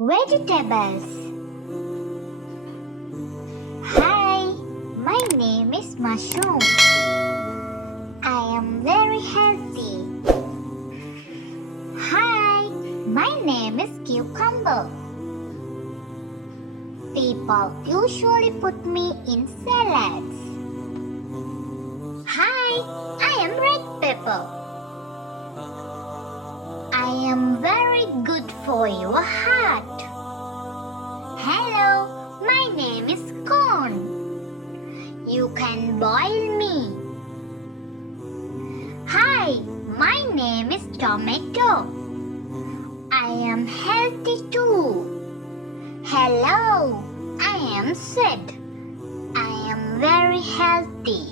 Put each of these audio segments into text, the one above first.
Vegetables. Hi, my name is Mushroom. I am very healthy. Hi, my name is Cucumber. People usually put me in salads. Hi, I am red pepper. I am very good for your heart. Hello, my name is corn. You can boil me. Hi, my name is tomato. I am healthy too. Hello, I am Swede. I am very healthy.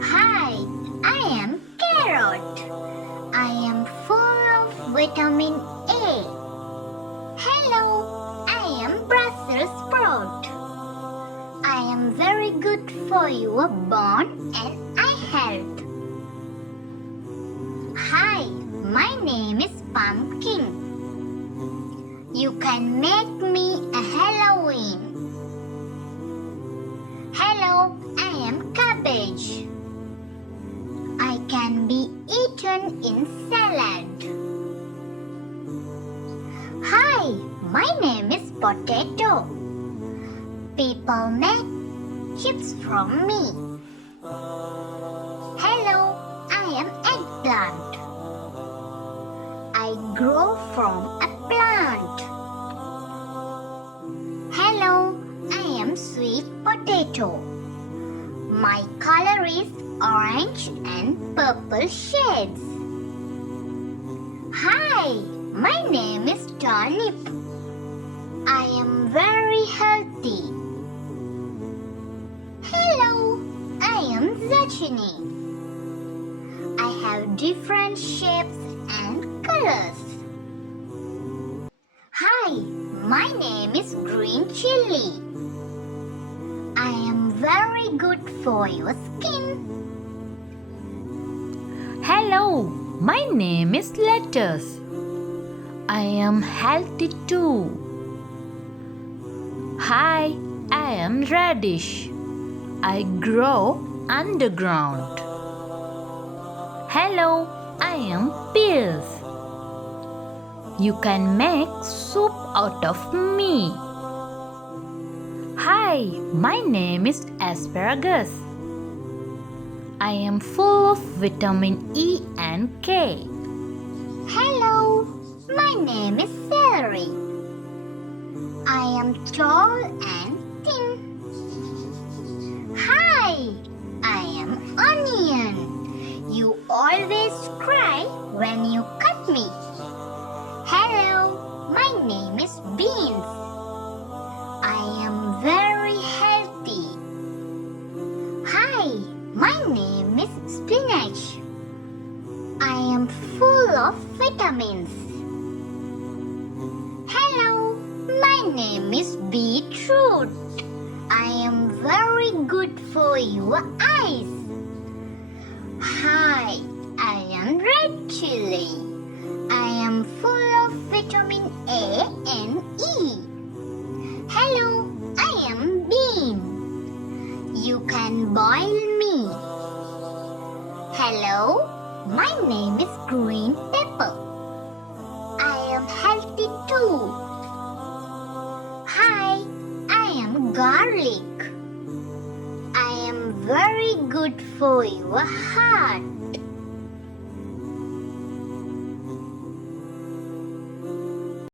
Hi, I am carrot. I am full of vitamin A. Hello, I am Brussels sprout. I am very good for your bone and eye health. Hi, my name is Pumpkin. You can make me a Halloween. Hello, I am Cabbage. I can be eaten in salad. Hi, my name is Potato. People make chips from me. Hello, I am eggplant. I grow from a plant. Hello, I am sweet potato. My color is orange and purple shades. Hi, my name is Turnip. I am very healthy. Hello, I am Zucchini. I have different shapes and colors. Hi, my name is green chilli. I am very good for your skin. Hello, my name is Lettuce. I am healthy too. Hi, I am Radish. I grow underground. Hello, I am Peas. You can make soup out of me. Hi, my name is Asparagus. I am full of vitamin E and K. Hello, my name is celery. I am tall and thin. Hi, I am onion. You always cry when you cut me. Hello, my name is beans. I am very healthy. Hi, my name is spinach. I am full of vitamins. Hello, my name is beetroot. I am very good for your eyes. Hi, I am red chilli. I am full of vitamin A and E. Hello, I am bean. You can boil me. Hello, my name is green pepper. I am healthy too. Hi, I am garlic. I am very good for your heart.